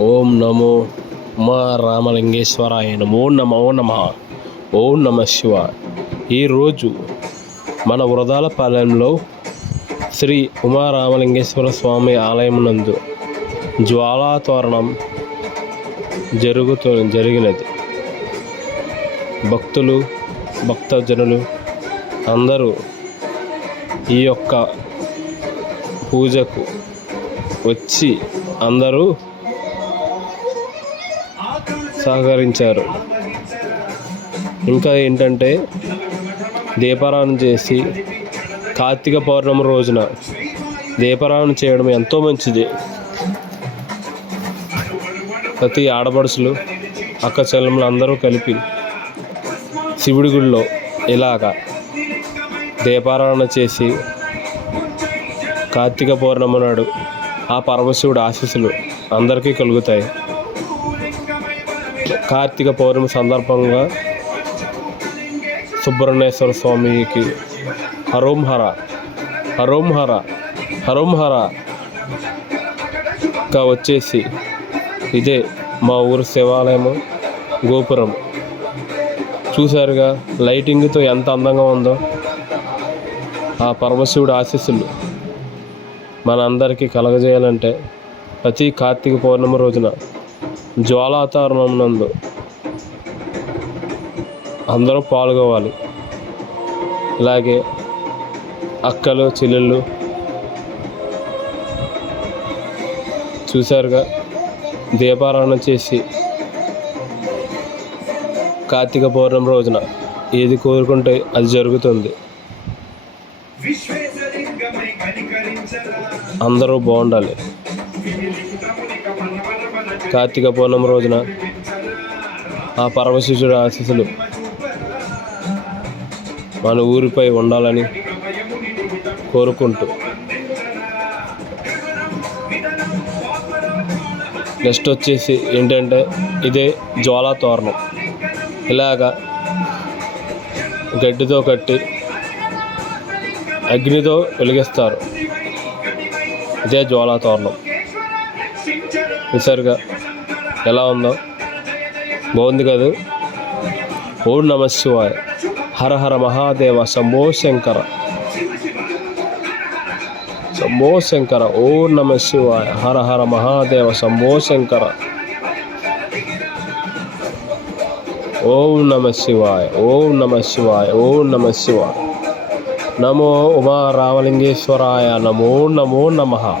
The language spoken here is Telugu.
ఓం నమో మా రామలింగేశ్వరాయ నమో నమో నమ. ఓం నమ శివ. ఈరోజు మన వృధాలపాలెంలో శ్రీ ఉమారామలింగేశ్వర స్వామి ఆలయం నందు జ్వాలాతోరణం జరుగుతూ జరిగినది. భక్తులు భక్తజనులు అందరూ ఈ యొక్క పూజకు వచ్చి అందరూ సహకరించారు. ఇంకా ఏంటంటే దీపారాధన చేసి కార్తీక పౌర్ణమి రోజున దీపారాధన చేయడం ఎంతో మంచిది. ప్రతి ఆడపడుచులు అక్క చెల్లెములు అందరూ కలిపి శివుడి గుడిలో ఇలాగా దీపారాధన చేసి కార్తీక పౌర్ణమి నాడు ఆ పరమశివుడి ఆశీస్సులు అందరికీ కలుగుతాయి. కార్తీక పౌర్ణమి సందర్భంగా సుబ్రహ్మణ్యేశ్వర స్వామికి హరోంహర హరోంహర హరోం ఇంకా వచ్చేసి ఇదే మా ఊరు శివాలయము గోపురం. చూశారుగా లైటింగ్తో ఎంత అందంగా ఉందో. ఆ పరమశివుడి ఆశీస్సులు మనందరికీ కలగజేయాలంటే ప్రతి కార్తీక పౌర్ణమి రోజున జ్వాలాతారణం నందు అందరూ పాల్గొవాలి. ఇలాగే అక్కలు చెల్లెళ్ళు చూశారుగా దీపారాధన చేసి కార్తీక పౌర్ణమి రోజున ఏది కోరుకుంటే అది జరుగుతుంది. అందరూ బాగుండాలి. కార్తీక పౌర్ణమి రోజున ఆ పరమశిష్యుడు ఆశీస్సులు మన ఊరిపై ఉండాలని కోరుకుంటూ నెక్స్ట్ వచ్చేసి ఏంటంటే ఇదే జ్వాలా తోరణం. ఇలాగా గడ్డితో కట్టి అగ్నితో వెలిగిస్తారు. ఇదే జ్వాలా తోరణం. చూసారుగా ఎలా ఉందో? బాగుంది కదా? ఓం నమ శివాయ. హర హర మహాదేవ శంభో శంకర. శంభో శంకర. ఓం నమ శివాయ. హర హర మహాదేవ శంభో శంకర. ఓం నమ శివాయ. ఓం నమ శివాయ. ఓం నమ శివాయ. నమో ఉమా రామలింగేశ్వరాయ నమో నమో నమ.